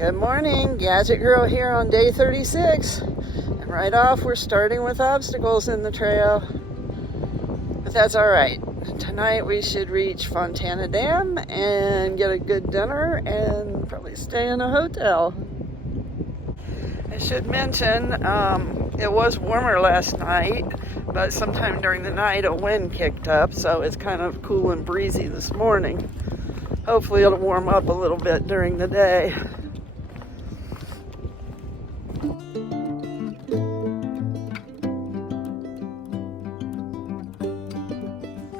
Good morning, Gadget Girl here on day 36. And right off, we're starting with obstacles in the trail. But that's all right. Tonight we should reach Fontana Dam and get a good dinner and probably stay in a hotel. I should mention, it was warmer last night, but sometime during the night a wind kicked up, so it's kind of cool and breezy this morning. Hopefully it'll warm up a little bit during the day.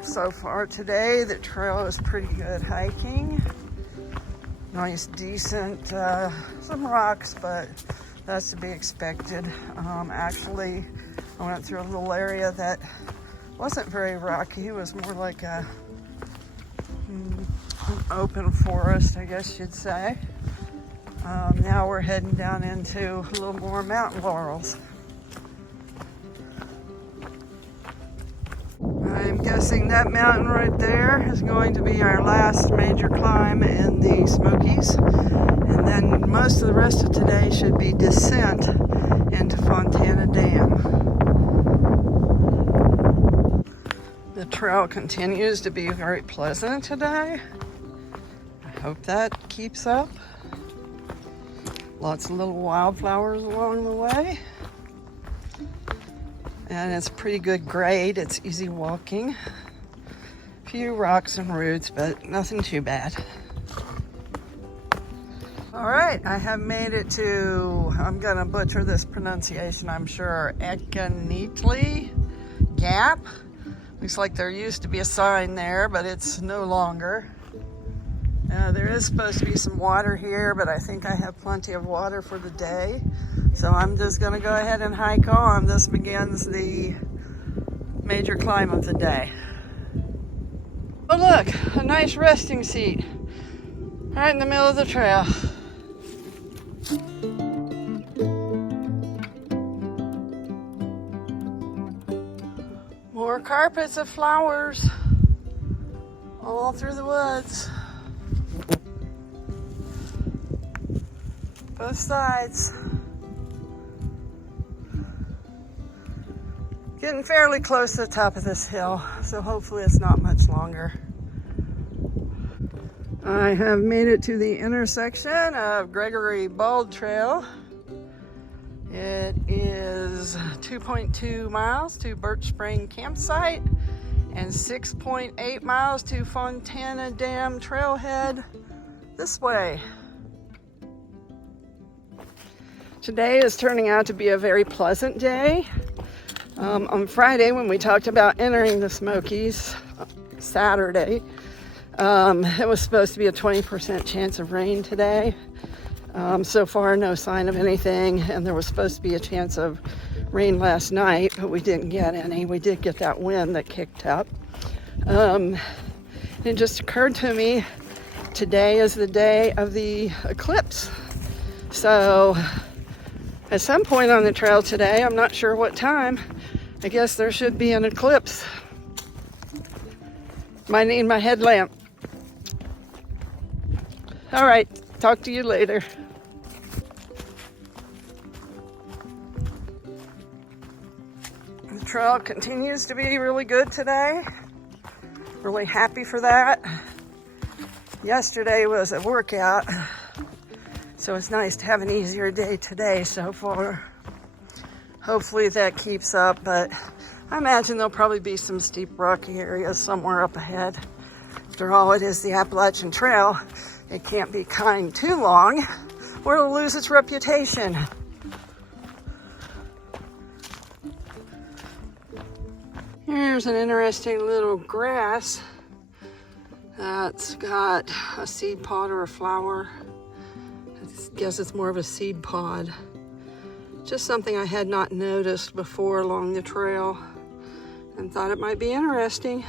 So far today, the trail is pretty good hiking. Nice, decent, some rocks, but that's to be expected. Actually, I went through a little area that wasn't very rocky. It was more like an open forest, I guess you'd say. Now we're heading down into a little more mountain laurels. I'm guessing that mountain right there is going to be our last major climb in the Smokies. And then most of the rest of today should be descent into Fontana Dam. The trail continues to be very pleasant today. I hope that keeps up. Lots of little wildflowers along the way. And it's pretty good grade. It's easy walking. A few rocks and roots, but nothing too bad. All right, I have made it to, I'm gonna butcher this pronunciation, I'm sure, Ekanitli Gap. Looks like there used to be a sign there, but it's no longer. There is supposed to be some water here, but I think I have plenty of water for the day. So I'm just gonna go ahead and hike on. This begins the major climb of the day. Oh look, a nice resting seat right in the middle of the trail. More carpets of flowers all through the woods. Both sides. Getting fairly close to the top of this hill, so hopefully it's not much longer. I have made it to the intersection of Gregory Bald Trail. It is 2.2 miles to Birch Spring Campsite and 6.8 miles to Fontana Dam Trailhead this way. Today is turning out to be a very pleasant day. On Friday, when we talked about entering the Smokies, Saturday, it was supposed to be a 20% chance of rain today. So far, no sign of anything, and there was supposed to be a chance of rain last night, but we didn't get any. We did get that wind that kicked up. It just occurred to me, today is the day of the eclipse. So at some point on the trail today, I'm not sure what time, I guess there should be an eclipse. Might need my headlamp. All right, talk to you later. The trail continues to be really good today. Really happy for that. Yesterday was a workout, so it's nice to have an easier day today so far. Hopefully that keeps up, but I imagine there'll probably be some steep rocky areas somewhere up ahead. After all, it is the Appalachian Trail. It can't be kind too long or it'll lose its reputation. Here's an interesting little grass that's got a seed pod or a flower. I guess it's more of a seed pod. Just something I had not noticed before along the trail and thought it might be interesting.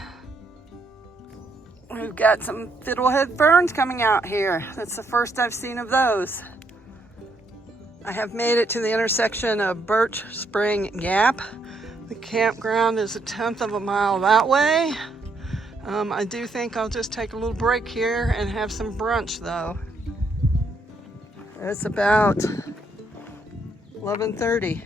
We've got some fiddlehead ferns coming out here. That's the first I've seen of those. I have made it to the intersection of Birch Spring Gap. The campground is 1/10 of a mile that way. I do think I'll just take a little break here and have some brunch though. It's about 11:30.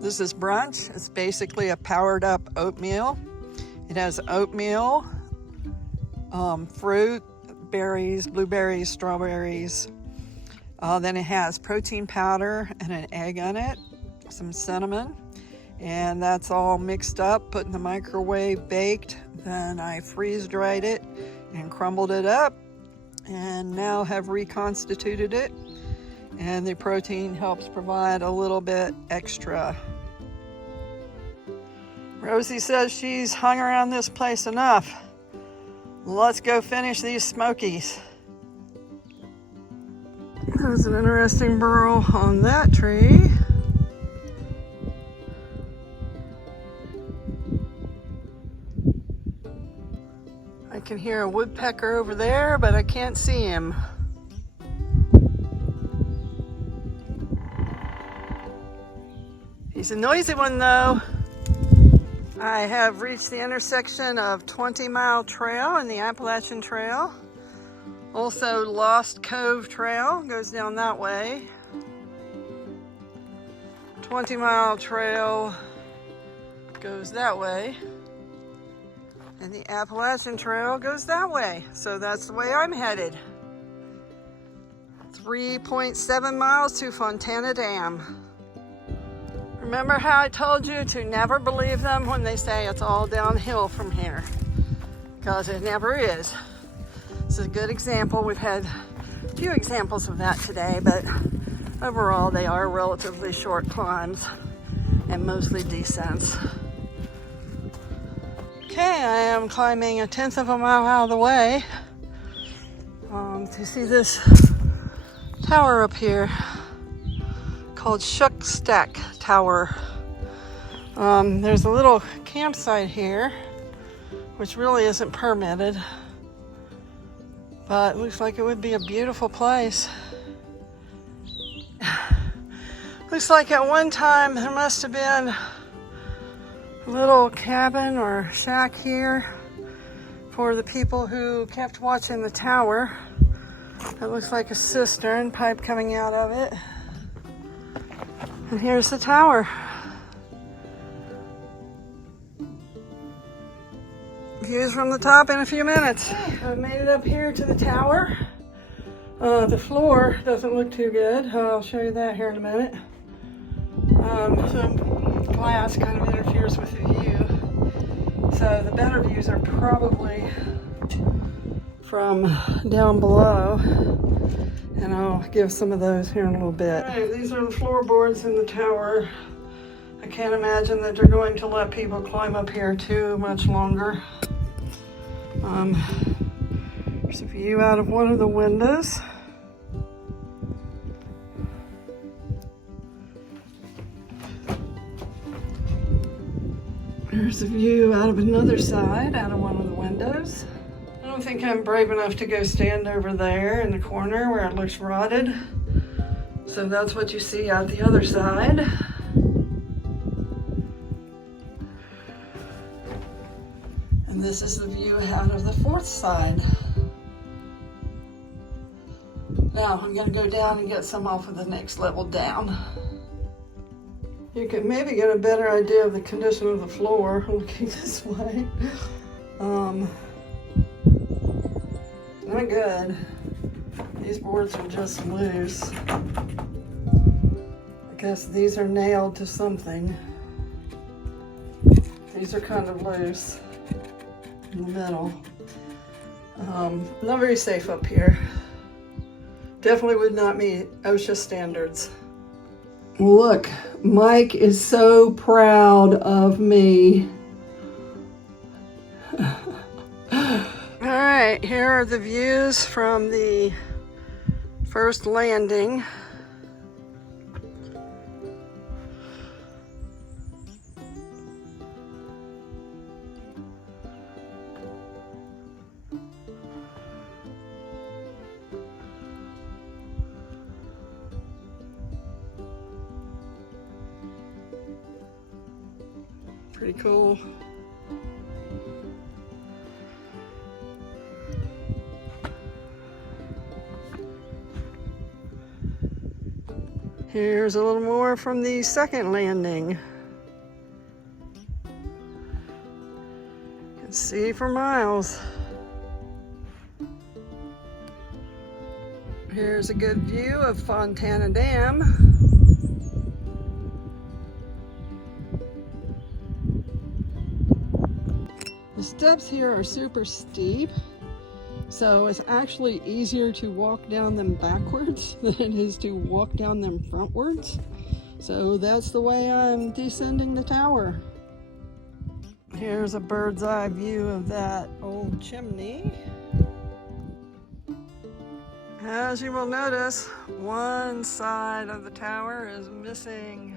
This is brunch. It's basically a powered up oatmeal. It has oatmeal, fruit, berries, blueberries, strawberries. Then it has protein powder and an egg on it, some cinnamon, and that's all mixed up, put in the microwave, baked. Then I freeze dried it and crumbled it up, and now have reconstituted it. And the protein helps provide a little bit extra. Rosie says she's hung around this place enough. Let's go finish these Smokies. There's an interesting burl on that tree. I can hear a woodpecker over there, but I can't see him. He's a noisy one though. I have reached the intersection of 20 Mile Trail and the Appalachian Trail. Also Lost Cove Trail goes down that way. 20 Mile Trail goes that way. And the Appalachian Trail goes that way. So that's the way I'm headed. 3.7 miles to Fontana Dam. Remember how I told you to never believe them when they say it's all downhill from here? Because it never is. This is a good example. We've had a few examples of that today, but overall they are relatively short climbs and mostly descents. Okay, I am climbing 1/10 of a mile out of the way to see this tower up here called Shook Stack Tower. There's a little campsite here, which really isn't permitted, but it looks like it would be a beautiful place. Looks like at one time there must have been a little cabin or shack here for the people who kept watching the tower. It looks like a cistern, pipe coming out of it. And here's the tower. Views from the top in a few minutes. I've made it up here to the tower. The floor doesn't look too good. I'll show you that here in a minute. Some glass kind of interferes with the view. So the better views are probably from down below. And I'll give some of those here in a little bit. All right, these are the floorboards in the tower. I can't imagine that they're going to let people climb up here too much longer. There's a view out of one of the windows. There's a view out of another side, out of one of the windows. I don't think I'm brave enough to go stand over there in the corner where it looks rotted. So that's what you see out the other side. And this is the view out of the fourth side. Now I'm going to go down and get some off of the next level down. You can maybe get a better idea of the condition of the floor looking this way. Not good. These boards are just loose. I guess these are nailed to something. These are kind of loose in the middle. Not very safe up here. Definitely would not meet OSHA standards. Look, Mike is so proud of me. All right, here are the views from the first landing. Pretty cool. Here's a little more from the second landing. You can see for miles. Here's a good view of Fontana Dam. The steps here are super steep, so it's actually easier to walk down them backwards than it is to walk down them frontwards. So that's the way I'm descending the tower. Here's a bird's eye view of that old chimney. As you will notice, one side of the tower is missing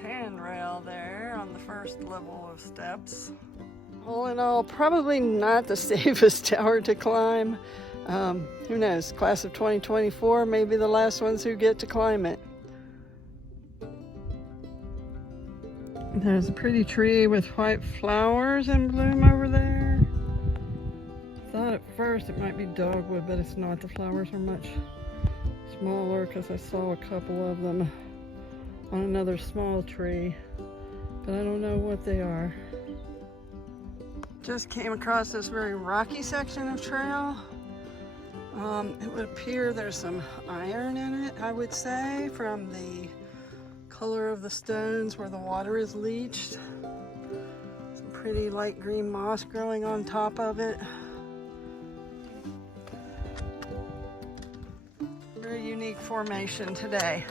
handrail there on the first level of steps. All in all, probably not the safest tower to climb. Who knows, class of 2024 may be the last ones who get to climb it. There's a pretty tree with white flowers in bloom over there. Thought at first it might be dogwood, but it's not. The flowers are much smaller because I saw a couple of them on another small tree, but I don't know what they are. Just came across this very rocky section of trail. It would appear there's some iron in it, I would say, from the color of the stones where the water is leached. Some pretty light green moss growing on top of it. Very unique formation today.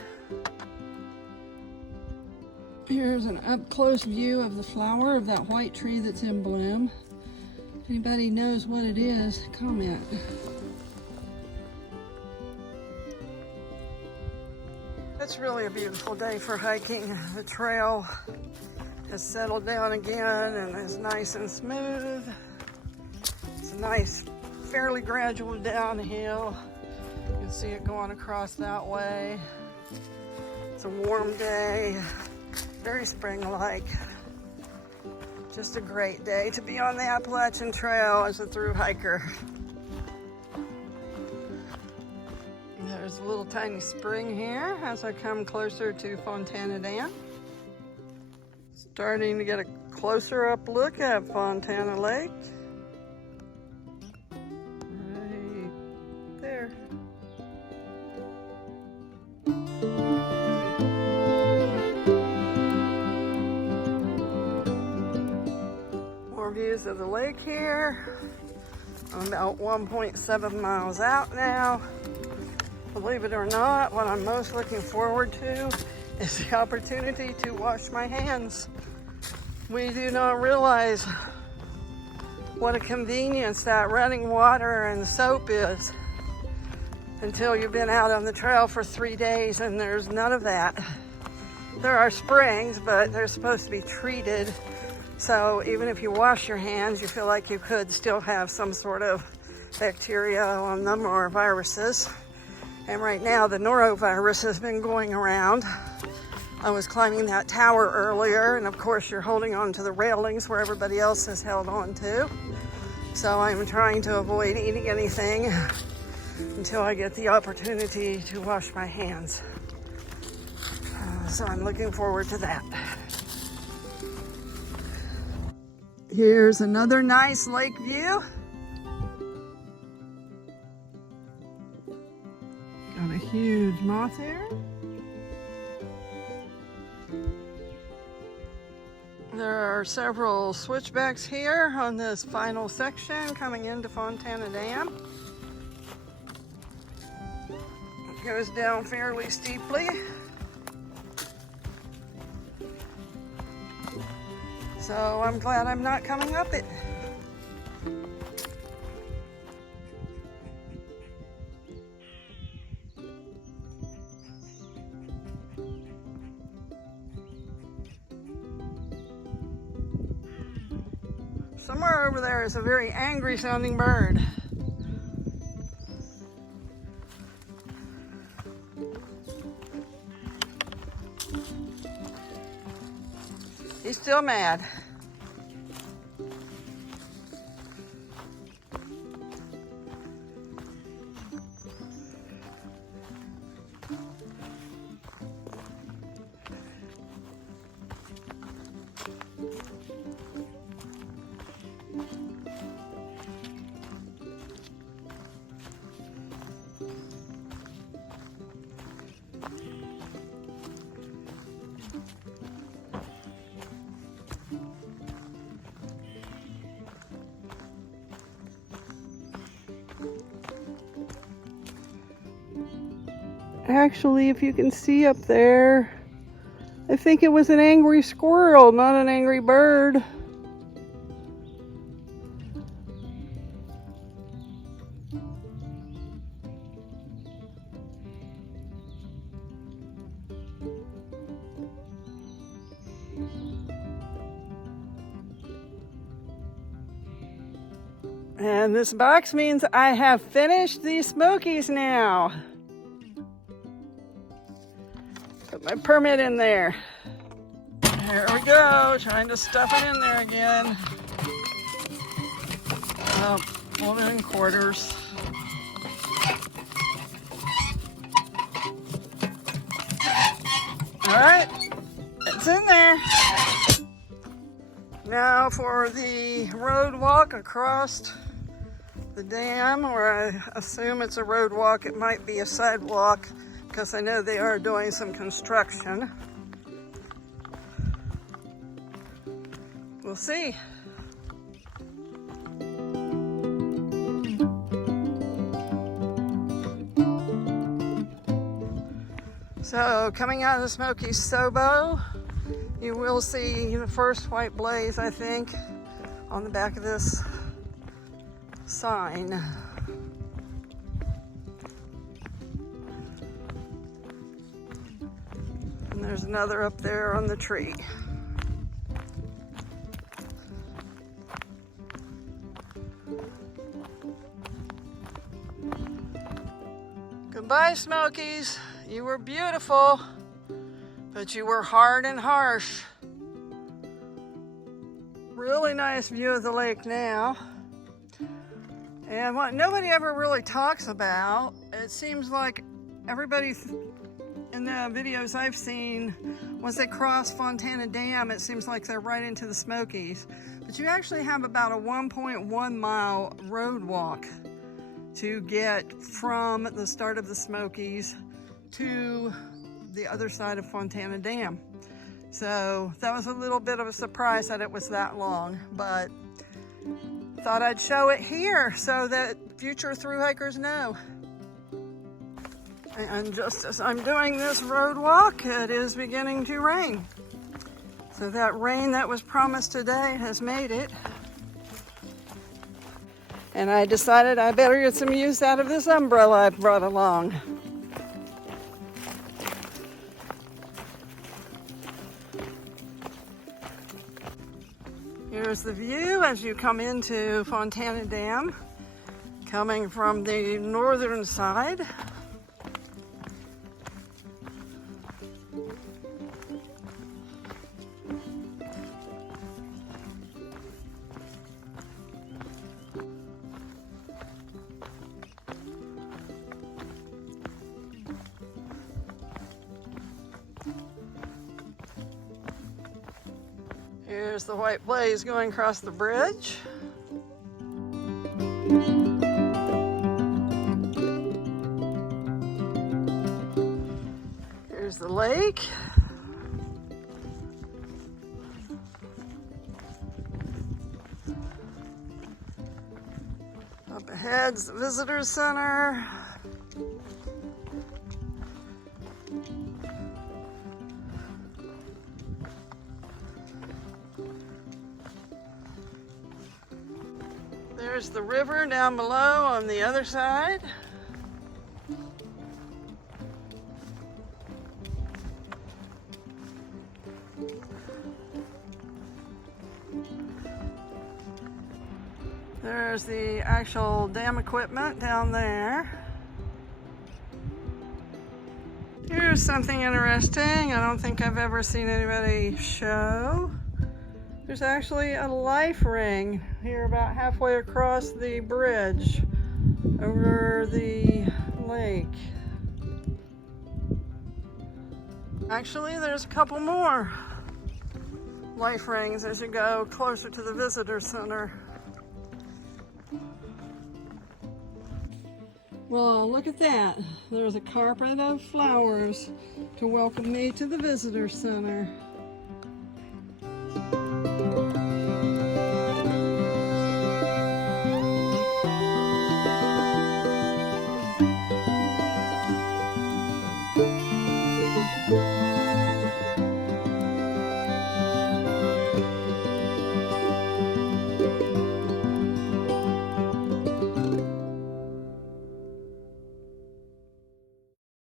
Here's an up-close view of the flower of that white tree that's in bloom. If anybody knows what it is, comment. It's really a beautiful day for hiking. The trail has settled down again and is nice and smooth. It's a nice, fairly gradual downhill. You can see it going across that way. It's a warm day. Very spring-like. Just a great day to be on the Appalachian Trail as a thru hiker. There's a little tiny spring here as I come closer to Fontana Dam. Starting to get a closer up look at Fontana Lake. Right there. Views of the lake here. I'm about 1.7 miles out now. Believe it or not, what I'm most looking forward to is the opportunity to wash my hands. We do not realize what a convenience that running water and soap is until you've been out on the trail for 3 days and there's none of that. There are springs, but they're supposed to be treated. So even if you wash your hands, you feel like you could still have some sort of bacteria on them or viruses. And right now the norovirus has been going around. I was climbing that tower earlier, and of course you're holding on to the railings where everybody else has held on to. So I'm trying to avoid eating anything until I get the opportunity to wash my hands. So I'm looking forward to that. Here's another nice lake view. Got a huge moth here. There are several switchbacks here on this final section coming into Fontana Dam. It goes down fairly steeply. So I'm glad I'm not coming up it. Somewhere over there is a very angry sounding bird. He's still mad. Actually, if you can see up there, I think it was an angry squirrel, not an angry bird. And this box means I have finished these Smokies now. Put my permit in there. Here we go, trying to stuff it in there again. Hold it in quarters. All right, it's in there. Now for the road walk across the dam, or I assume it's a road walk, it might be a sidewalk because I know they are doing some construction. We'll see. So coming out of the Smokies Sobo, you will see the first white blaze, I think, on the back of this sign. And there's another up there on the tree. Goodbye, Smokies. You were beautiful, but you were hard and harsh. Really nice view of the lake now. And what nobody ever really talks about, it seems like everybody in the videos I've seen, once they cross Fontana Dam, it seems like they're right into the Smokies. But you actually have about a 1.1 mile road walk to get from the start of the Smokies to the other side of Fontana Dam. So that was a little bit of a surprise that it was that long, but thought I'd show it here so that future thru hikers know. And just as I'm doing this road walk, it is beginning to rain. So that rain that was promised today has made it. And I decided I better get some use out of this umbrella I brought along. Here's the view as you come into Fontana Dam, coming from the northern side. Here's the white blaze going across the bridge. Here's the lake. Up ahead's the visitor center. There's the river down below on the other side. There's the actual dam equipment down there. Here's something interesting I don't think I've ever seen anybody show. There's actually a life ring here about halfway across the bridge over the lake. Actually, there's a couple more life rings as you go closer to the visitor center. Well, look at that. There's a carpet of flowers to welcome me to the visitor center.